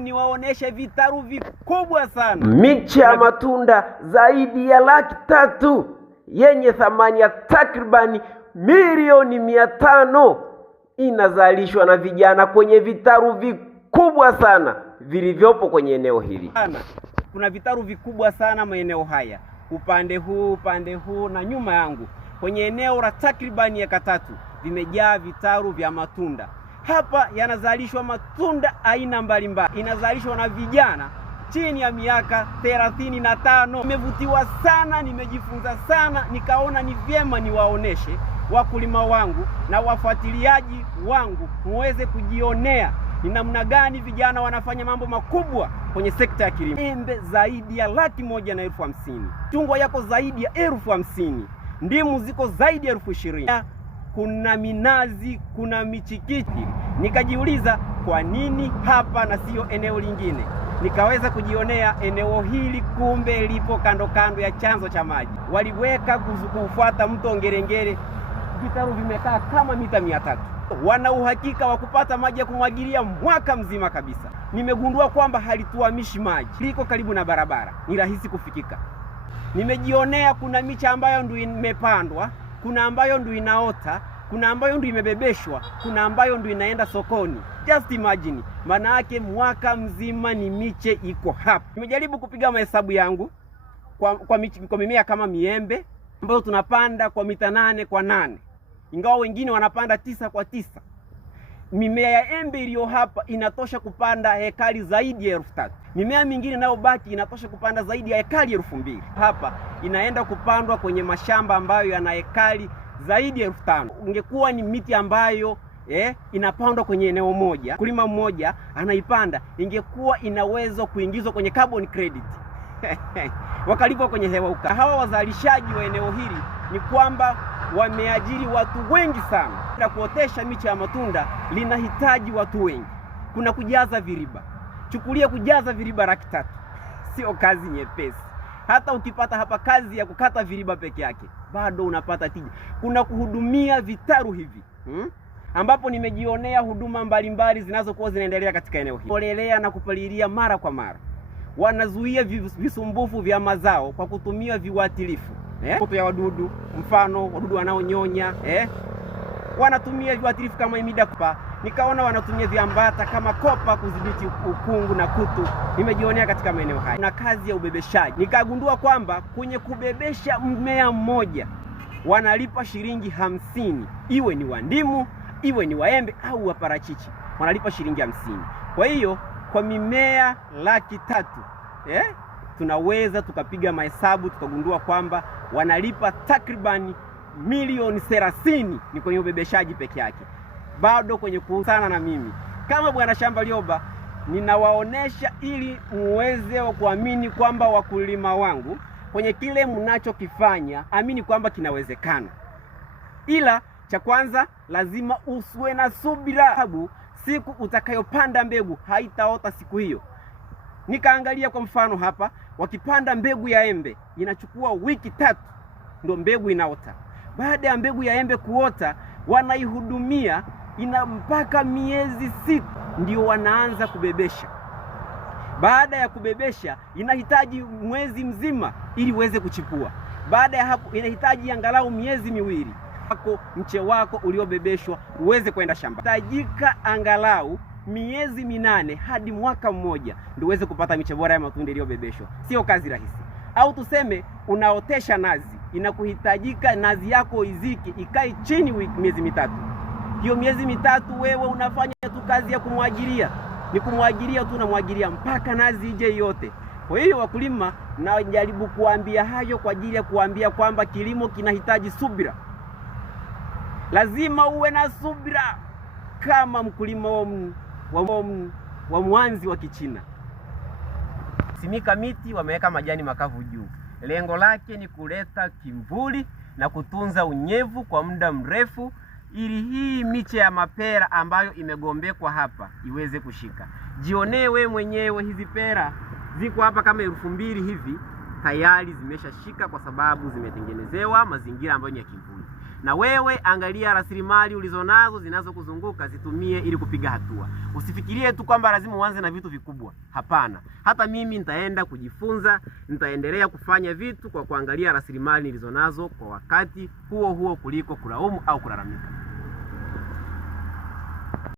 Niwaoneshe vitaru vikubwa sana, miche ya matunda zaidi ya 300,000 yenye thamani ya takribani milioni 500 inazalishwa na vijana kwenye vitaru vikubwa sana vilivyopo kwenye eneo hili. Kuna vitaru vikubwa sana maeneo haya, upande huu na nyuma yangu, kwenye eneo la takribani eka 3 vimejaa vitaru vya matunda. Hapa yanazalishwa matunda aina mbalimbali, inazalishwa na vijana chini ya miaka 35. Nimevutiwa sana, nimejifunza sana, nikaona ni vyema niwaoneshe wakulima wangu na wafuatiliaji wangu muweze kujionea ni namna gani vijana wanafanya mambo makubwa kwenye sekta ya kilimo. Embe zaidi ya 150,000, chungwa yako zaidi ya 50,000, ndimu ziko zaidi ya 20,000, kuna minazi, kuna michikichi. Nikajiuliza kwa nini hapa na sio eneo lingine? Nikaweza kujionea eneo hili kumbe lipo kando ya chanzo cha maji. Waliweka kufuata mto Ngerengere, vitaru vimekaa kama mita 300. Wana uhakika wa kupata maji ya kumwagilia mwaka mzima kabisa. Nimegundua kwamba halituamishi maji, liko karibu na barabara, ni rahisi kufikika. Nimejionea kuna miche ambayo ndio imepandwa, kuna ambayo ndio inaota, kuna ambayo ndio imebebeshwa, kuna ambayo ndio inaenda sokoni. Just imagine, maana yake mwaka mzima ni miche iko hapa. Nimejaribu kupiga mahesabu yangu kwa mimea kama miembe ambayo tunapanda kwa mita 8 kwa 8, ingawa wengine wanapanda 9 kwa 9. Mimea ya embe iliyo hapa inatosha kupanda hekari zaidi ya 3,000. Mimea mingine nayo baki inatosha kupanda zaidi ya hekari 2,000. Hapa inaenda kupandwa kwenye mashamba ambayo yana hekari zaidi ya 5,000. Ungekuwa ni miti ambayo inapandwa kwenye eneo moja, kulima mmoja anaipanda, ingekuwa inaweza kuingizwa kwenye carbon credit wakalipwa kwenye hewa uka. Hawa wazalishaji wa eneo hili ni kwamba wameajiri watu wengi sana. Na kuotesha miche ya matunda linahitaji watu wengi. Kuna kujaza viriba. Chukulia kujaza viriba 300,000. Sio kazi nyepesi. Hata ukipata hapa kazi ya kukata viriba peke yake, bado unapata tija. Kuna kuhudumia vitaru hivi, ambapo nimejionea huduma mbalimbali zinazokuwa zinaendelea katika eneo hili. Polelea na kupalilia mara kwa mara. Wanazuia visumbufu vya mazao kwa kutumia viuatilifu. Moto ya wadudu, mfano wadudu wanaonyonya, wanatumia viuatilifu kama imidacloprid. Nikaona wanatumia viambata kama kopa kudhibiti ukungu na kutu. Nimejionea katika maeneo haya. Na kazi ya ubebeshaji. Nikagundua kwamba kwenye kubebesha mmea mmoja wanalipa shilingi 50. Iwe ni wa ndimu, iwe ni wa embe au wa parachichi, wanalipa shilingi 50. Kwa hiyo kwa mimea 300,000, tunaweza tukapiga mahesabu tukagundua kwamba wanalipa takribani milioni 30 ni kwenye ubebeshaji peke yake. Bado kwenye kuhusiana na mimi kama Bwana Shamba Lioba, ninawaonesha ili muweze kuamini kwamba wakulima wangu kwenye kile mnachokifanya, amini kwamba kinawezekana. Ila cha kwanza lazima usiwe na subira. Siku utakayopanda mbegu haitaota siku hiyo. Nikaangalia kwa mfano hapa, wakipanda mbegu ya embe inachukua wiki 3 ndio mbegu inaota. Baada ya mbegu ya embe kuota, wanaihudumia ina mpaka miezi 6 ndio wanaanza kubebesha. Baada ya kubebesha inahitaji mwezi mzima ili uweze kuchipua. Baada ya hapo inahitaji angalau miezi 2 mche wako uliobebeshwa uweze kwenda shamba. Tajika angalau miezi 8 hadi mwaka mmoja ndio uweze kupata miche bora ya matunda iliyobebeshwa. Sio kazi rahisi. Au tuseme unaotesha nazi, inakuhitajika nazi yako iziki ikae chini miezi 3. Hiyo miezi 3 wewe unafanya tu kazi ya kumwagilia. Ni kumwagilia tu, unamwagilia mpaka nazi ije yote. Kwa hiyo wakulima, najaribu kuambia hayo kwa ajili ya kuambia kwamba kilimo kinahitaji subira. Lazima uwe na subira kama mkulima wa mwanzi wa Kichina. Simika miti wameweka majani makavu juu. Lengo lake ni kuleta kimvuli na kutunza unyevu kwa muda mrefu ili hii miche ya mapera ambayo imegombekwa hapa iweze kushika. Jionee wewe mwenyewe, hizi pera ziko hapa kama 2,000 hivi tayari zimeshashika kwa sababu zimetengenezewa mazingira ambayo ni ya kivuli. Na wewe angalia rasilimali ulizonazo zinazokuzunguka, zitumie ili kupiga hatua. Usifikirie tu kwamba lazima uanze na vitu vikubwa. Hapana. Hata mimi nitaenda kujifunza, nitaendelea kufanya vitu kwa kuangalia rasilimali nilizonazo kwa wakati huo huo kuliko kulaumu au kulalamika.